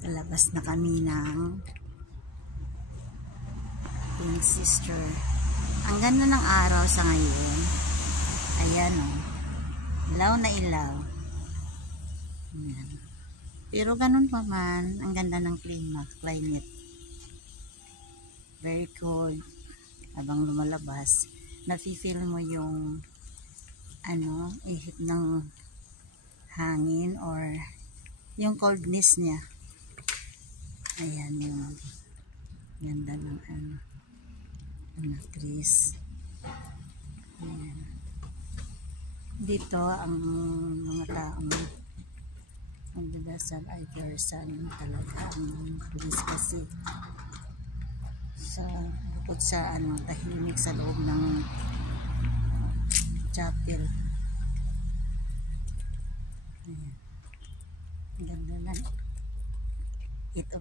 Palabas na kami ng Pink Sister. Ang ganda ng araw sa ngayon. Ayan o. Ilaw na ilaw. Ayan. Pero ganun pa man, ang ganda ng climate. Very cold. Habang lumalabas, nafe-feel mo yung ihip ng hangin or yung coldness niya. Ayan yung ganda ng ng trees. Ayan. Dito ang mga taong magdadasal ay person talaga ang pulis kasi bukod sa tahimik sa loob ng chapel. Ayan. Ganda lang. Ito